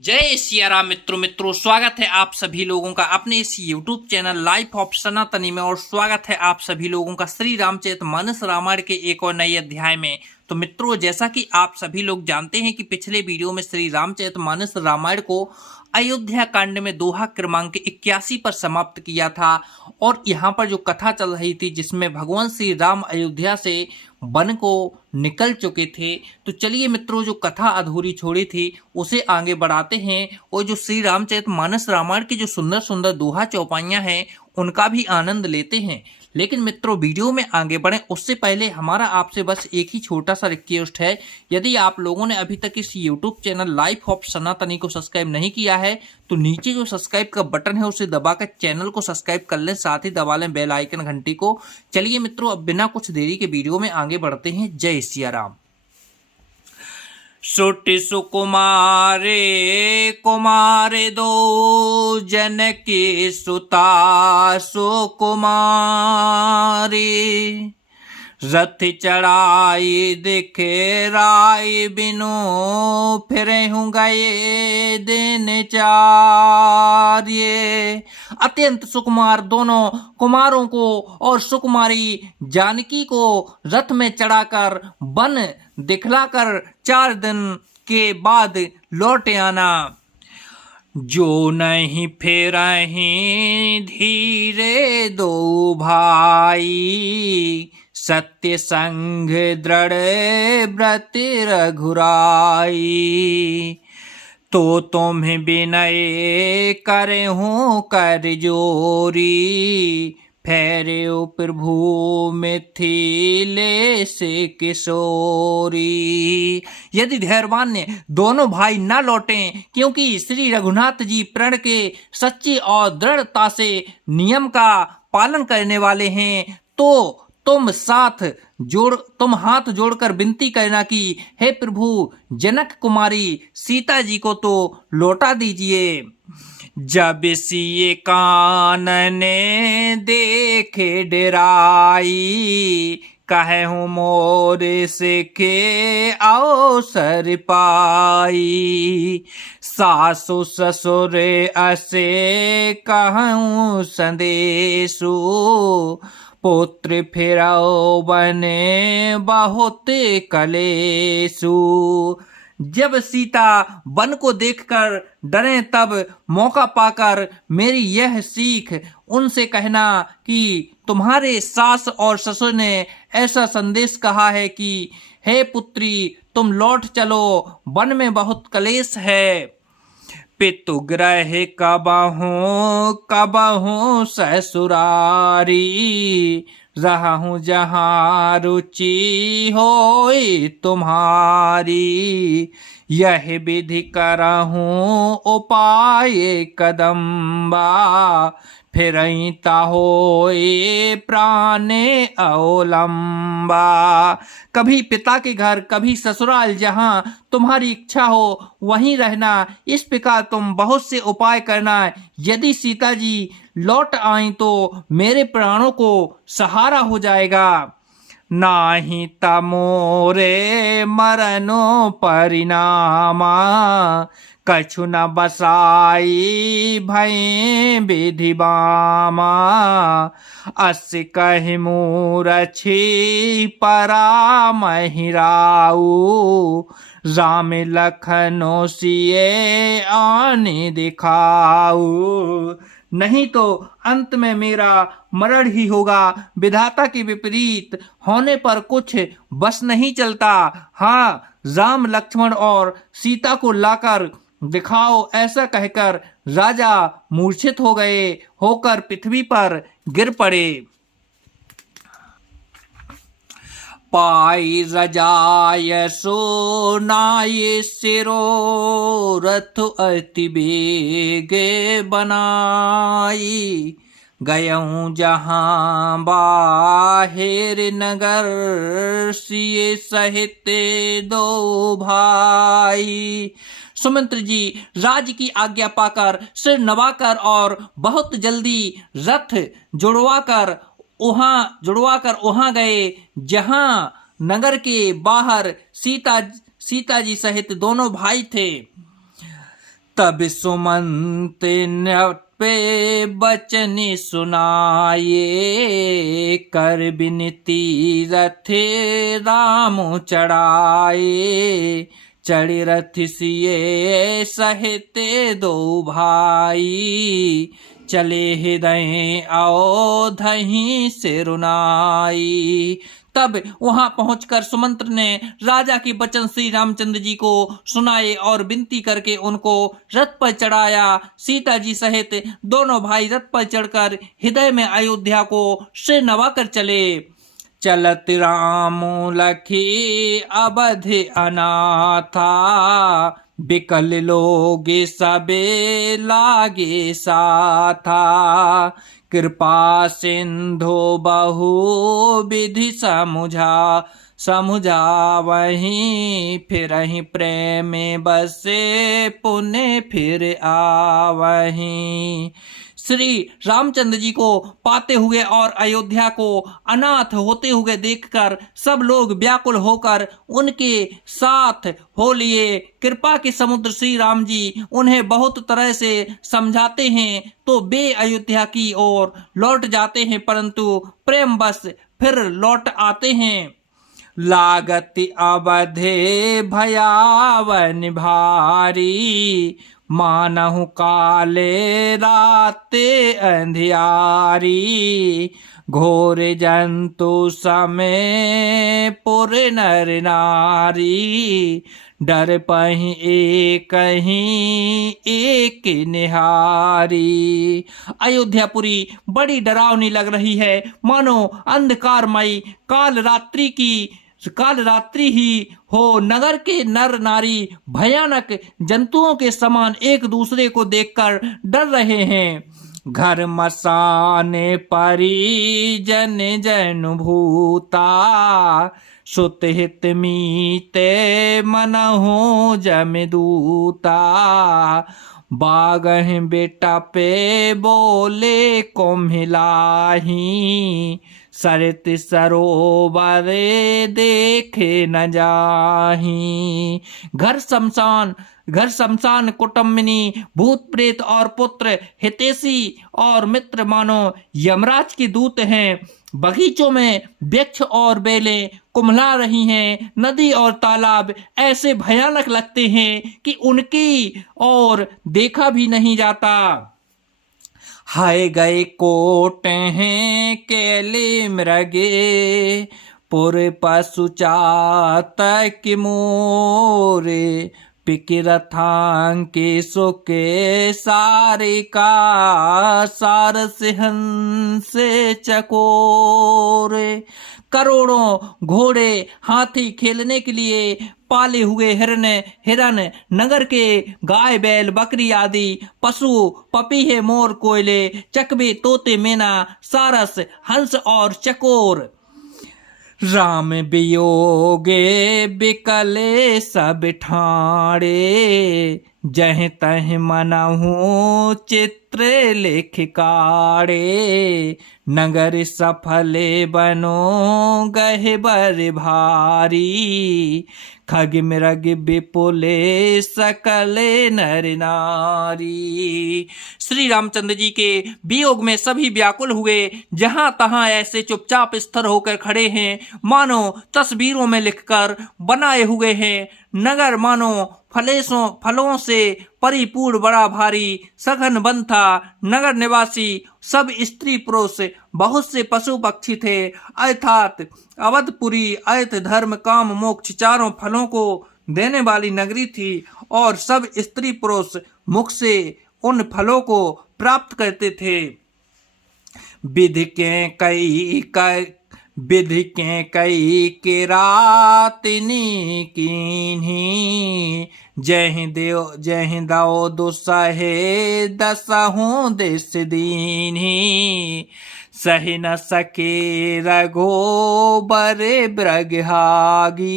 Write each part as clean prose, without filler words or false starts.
जय सिया राम मित्रों स्वागत है आप सभी लोगों का अपने इस YouTube चैनल लाइफ ऑफ सनातनी में। और स्वागत है आप सभी लोगों का श्री रामचरितमानस रामायण के एक और नए अध्याय में। तो मित्रों, जैसा कि आप सभी लोग जानते हैं कि पिछले वीडियो में श्री रामचरितमानस रामायण को अयोध्या कांड में दोहा क्रमांक 81 पर समाप्त किया था। और यहाँ पर जो कथा चल रही थी जिसमें भगवान श्री राम अयोध्या से वन को निकल चुके थे, तो चलिए मित्रों, जो कथा अधूरी छोड़ी थी उसे आगे बढ़ाते हैं और जो श्री रामचरितमानस रामायण की जो सुंदर सुंदर दोहा चौपाइयां हैं उनका भी आनंद लेते हैं। लेकिन मित्रों, वीडियो में आगे बढ़ें उससे पहले हमारा आपसे बस एक ही छोटा सा रिक्वेस्ट है। यदि आप लोगों ने अभी तक इस YouTube चैनल लाइफ ऑफ सनातनी को सब्सक्राइब नहीं किया है तो नीचे जो सब्सक्राइब का बटन है उसे दबाकर चैनल को सब्सक्राइब कर लें, साथ ही दबा लें बेल आइकन घंटी को। चलिए मित्रों, अब बिना कुछ देरी के वीडियो में आगे बढ़ते हैं। जय सिया राम। सुटि सुकुमारे कुमारे दो जनकी सुता सुकुमारी, रथ चढ़ाई दिखे राय बिनु फिरे हूँ गए दिन चार्य। अत्यंत सुकुमार दोनों कुमारों को और सुकुमारी जानकी को रथ में चढ़ाकर वन दिखलाकर 4 दिन के बाद लौट आना। जो नहीं फेरहीं धीरे दो भाई, सत्य संग दृढ़ व्रत रघुराई। तो तुम्हें विनय करे हूँ कर जोरी, फेरे प्रभु मिथिले से किशोरी। यदि धैर्यवान दोनों भाई न लौटें, क्योंकि श्री रघुनाथ जी प्रण के सच्ची और दृढ़ता से नियम का पालन करने वाले हैं, तो तुम हाथ जोड़कर विनती करना कि हे प्रभु, जनक कुमारी सीता जी को तो लौटा दीजिए। जब सिए कानने देखे डराई, कहे हूँ मोर सिखे अवसर पाई। सासु ससुर असे कहूँ संदेशु, पुत्र फिरौ बने बहुत कलेसु। जब सीता वन को देखकर डरे तब मौका पाकर मेरी यह सीख उनसे कहना कि तुम्हारे सास और ससुर ने ऐसा संदेश कहा है कि हे पुत्री, तुम लौट चलो, वन में बहुत कलेश है। पितु ग्रह कबहूँ ससुरारी, रहूं जहाँ रुचि होई तुम्हारी। यह विधि करहूँ उपाय कदम्बा, फिरई होए प्राणे अवलंबा। कभी पिता के घर, कभी ससुराल, जहाँ तुम्हारी इच्छा हो वहीं रहना। इस प्रकार तुम बहुत से उपाय करना। यदि सीता जी लौट आई तो मेरे प्राणों को सहारा हो जाएगा। नाही तमोरे मरनो परिणामा, कछु न बसाई भय विधि बामा। अस कहि मूरछी परामहिराऊ, राम लखनो सिए आने दिखाऊ। नहीं तो अंत में मेरा मरण ही होगा। विधाता के विपरीत होने पर कुछ बस नहीं चलता। हाँ, राम लक्ष्मण और सीता को लाकर दिखाओ, ऐसा कहकर राजा मूर्छित हो गए, होकर पृथ्वी पर गिर पड़े। पाई रजाय सोनाय सिरो, रथ अति बेगे बनाई। गयऊँ जहाँ बाहिर नगर, सिए सहित दो भाई। सुमंत्र जी राज की आज्ञा पाकर सिर नवाकर और बहुत जल्दी रथ जुड़वाकर वहां गए जहां नगर के बाहर सीता जी सहित दोनों भाई थे। तब सुमंत पे बचन सुनाए, कर बिनती रथ राम चढ़ाए। चढ़ रथ सिए सहित दो भाई, चले हृदय अवधहि सिरुनाई। तब वहां पहुंचकर सुमंत्र ने राजा के वचन श्री रामचंद्र जी को सुनाए और विनती करके उनको रथ पर चढ़ाया। सीता जी सहित दोनों भाई रथ पर चढ़कर हृदय में अयोध्या को सिर नवाकर चले। चलत राम लखी अवध अनाथा, बिकल लोग सबे लागे साथा। कृपा सिंधु बहु विधि समुझा वहीं, फिर प्रेम बसे पुण्य फिर आवहीं। श्री रामचंद्र जी को पाते हुए और अयोध्या को अनाथ होते हुए देखकर सब लोग व्याकुल होकर उनके साथ हो लिए। कृपा के समुद्र श्री राम जी उन्हें बहुत तरह से समझाते हैं तो वे अयोध्या की ओर लौट जाते हैं, परंतु प्रेम बस फिर लौट आते हैं। लागत अवधे भयावन भारी, मानहु काले राते अंधियारी। घोर जंतु समय पुर नर नारी, डर पही एक निहारी। अयोध्यापुरी बड़ी डरावनी लग रही है, मानो अंधकारमयी काल रात्रि ही हो। नगर के नर नारी भयानक जंतुओं के समान एक दूसरे को देखकर डर रहे हैं। घर मसाने परिजन जन भूता, सुत हित मीते मनहु जमदूता। बागह बेटा पे बोले कुम्हिलाही, सरित सरोवर देखे न जाही। घर शमशान कुटुम्बिनी भूत प्रेत और पुत्र हितैषी और मित्र मानो यमराज के दूत हैं। बगीचों में वृक्ष और बेलें कुम्हला रही हैं। नदी और तालाब ऐसे भयानक लगते हैं कि उनकी ओर देखा भी नहीं जाता। हाय गए कोट हैं केले मृगे, पुर पशु चातक मोरे। पिकिरथांके सुके सारे का, सारस हंस चकोरे। करोड़ों घोड़े हाथी खेलने के लिए पाले हुए हिरन, नगर के गाय बैल बकरी आदि पशु, पपीहे मोर कोयले, चकबे तोते मैना, सारस हंस और चकोर। राम वियोगे बिकले सब ठाणे, जह तह मनहु चित्र लिख काढ़े। नगर सफले बनो गहे बर भारी, खग मृग विपुले सकले नर नारी। श्री रामचंद्र जी के वियोग में सभी व्याकुल हुए। जहां तहां ऐसे चुपचाप स्थिर होकर खड़े हैं मानो तस्वीरों में लिखकर बनाए हुए हैं। नगर मानो फलों से परिपूर्ण बड़ा भारी सघन वन था। नगर निवासी सब स्त्री पुरुष बहुत से पशु पक्षी थे, अर्थात अवधपुरी अर्थ धर्म काम मोक्ष चारों फलों को देने वाली नगरी थी और सब स्त्री पुरुष मुख से उन फलों को प्राप्त करते थे। विधि के किरातिनी कीन्ही, जहि दो दुसहे दसहु दिस दीन्ही। सहि न सके रघुबर ब्रगहागी,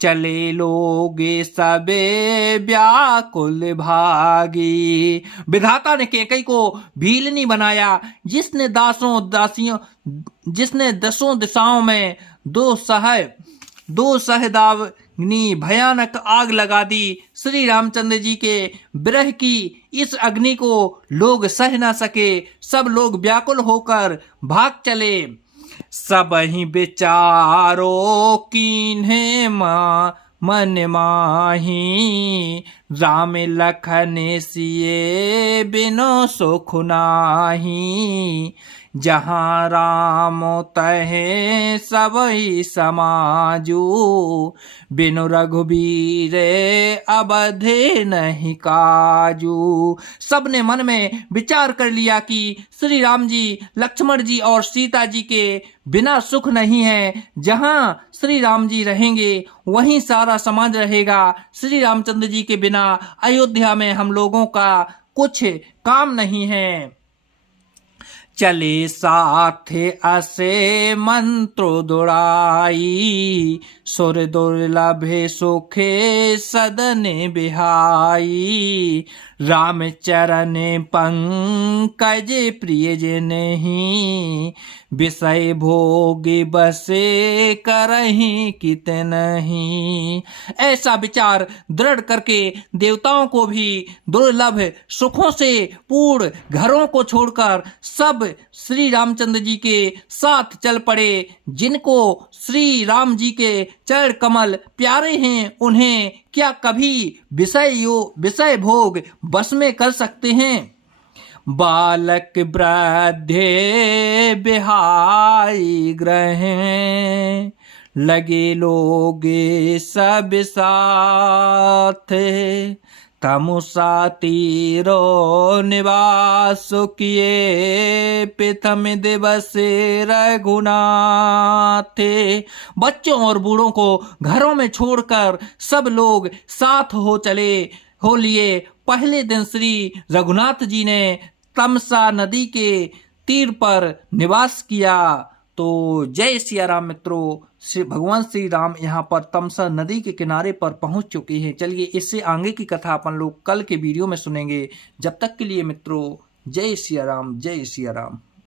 चले लोगे सबे व्याकुल भागी। विधाता ने कैकई को भीलनी बनाया, जिसने दसों दिशाओं में दो सहदाव भयानक आग लगा दी। श्री रामचंद्र जी के विरह की इस अग्नि को लोग सह न सके, सब लोग व्याकुल होकर भाग चले। सब ही बेचारो कीन्हे मन माही, राम लखन सिए बिनो सुख नाही। जहाँ राम तहे सबई समाजू, बिनु रघुबीर अवधि नहीं काजू। सबने मन में विचार कर लिया कि श्री राम जी, लक्ष्मण जी और सीता जी के बिना सुख नहीं है। जहाँ श्री राम जी रहेंगे वहीं सारा समाज रहेगा। श्री रामचंद्र जी के बिना अयोध्या में हम लोगों का कुछ काम नहीं है। चले साथ असे मंत्रो दुराई, सुर दुर्लभे सुखे सदने बिहाई। राम चरण पंकज प्रिय जिन्हि, विषय भोग बसे करहि कित नहीं। ऐसा विचार दृढ़ करके देवताओं को भी दुर्लभ सुखों से पूर्ण घरों को छोड़कर सब श्री रामचंद्र जी के साथ चल पड़े। जिनको श्री राम जी के चरण कमल प्यारे हैं, उन्हें क्या कभी विषय भोग बस में कर सकते हैं। बालक वृद्ध बिहाई ग्रह, लगे लोग सब साथ। तमुसा तीरो निवास किए, प्रथम दिवस रघुनाथ। बच्चों और बूढ़ों को घरों में छोड़कर सब लोग साथ हो लिए। पहले दिन श्री रघुनाथ जी ने तमसा नदी के तीर पर निवास किया। तो जय सिया राम मित्रों, भगवान श्री राम यहाँ पर तमसा नदी के किनारे पर पहुंच चुके हैं। चलिए इससे आगे की कथा अपन लोग कल के वीडियो में सुनेंगे। जब तक के लिए मित्रों, जय सिया राम, जय सिया राम।